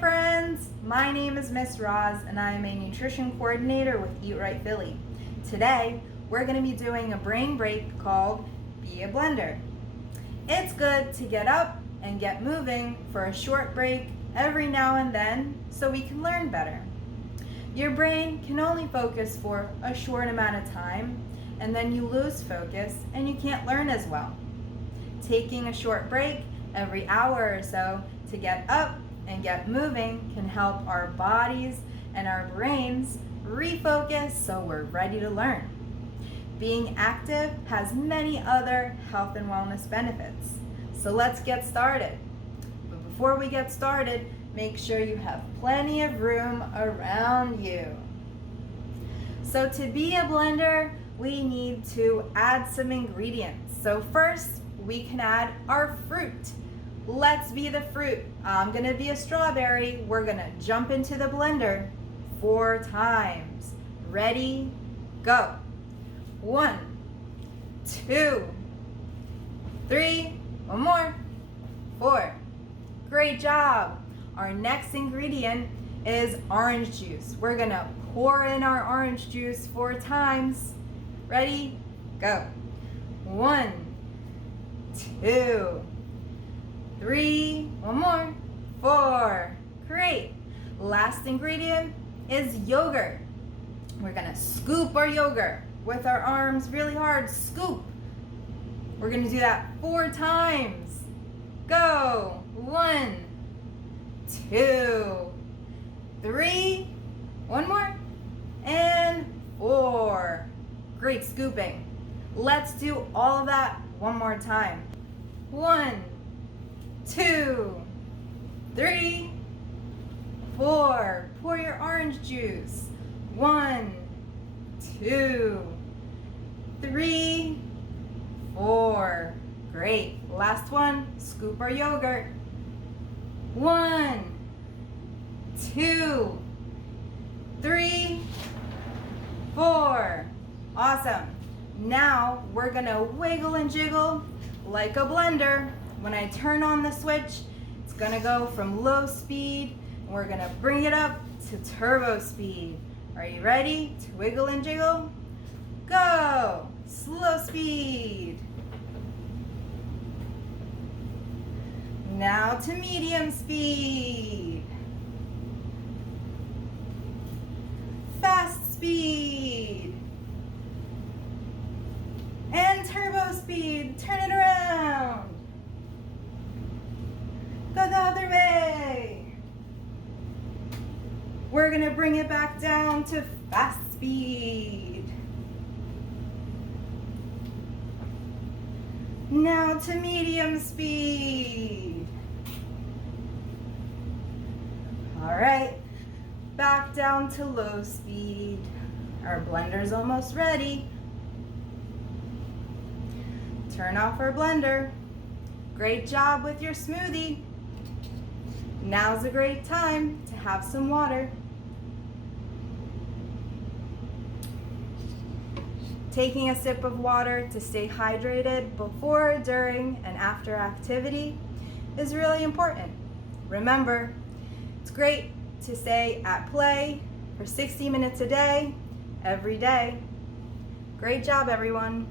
friends, my name is Miss Roz and I am a nutrition coordinator with Eat Right Philly. Today, we're going to be doing a brain break called Be a Blender. It's good to get up and get moving for a short break every now and then so we can learn better. Your brain can only focus for a short amount of time and then you lose focus and you can't learn as well. Taking a short break every hour or so to get up and get moving can help our bodies and our brains refocus so we're ready to learn. Being active has many other health and wellness benefits. So let's get started. But before we get started, make sure you have plenty of room around you. So to be a blender, we need to add some ingredients. So first, we can add our fruit. Let's be the fruit. I'm gonna be a strawberry. We're gonna jump into the blender 4 times. Ready, go. 1, 2, 3, one more, 4. Great job. Our next ingredient is orange juice. We're gonna pour in our orange juice 4 times. Ready, go. 1, 2, 3, one more, 4. Great. Last ingredient is yogurt. We're gonna scoop our yogurt with our arms really hard. Scoop. We're gonna do that 4 times. Go. 1, 2, 3, one more, and 4. Great scooping. Let's do all of that one more time. 1, 2, 3, 4. Pour your orange juice. 1, 2, 3, 4. Great. Last one, scoop our yogurt. 1, 2, 3, 4. Awesome. Now we're gonna wiggle and jiggle like a blender. When I turn on the switch, it's gonna go from low speed and we're gonna bring it up to turbo speed. Are you ready to wiggle and jiggle? Go! Slow speed. Now to medium speed. Fast speed. And turbo speed. Turn it around. Go the other way. We're gonna bring it back down to fast speed. Now to medium speed. All right, back down to low speed. Our blender's almost ready. Turn off our blender. Great job with your smoothie. Now's a great time to have some water. Taking a sip of water to stay hydrated before, during, and after activity is really important. Remember, it's great to stay at play for 60 minutes a day, every day. Great job, everyone.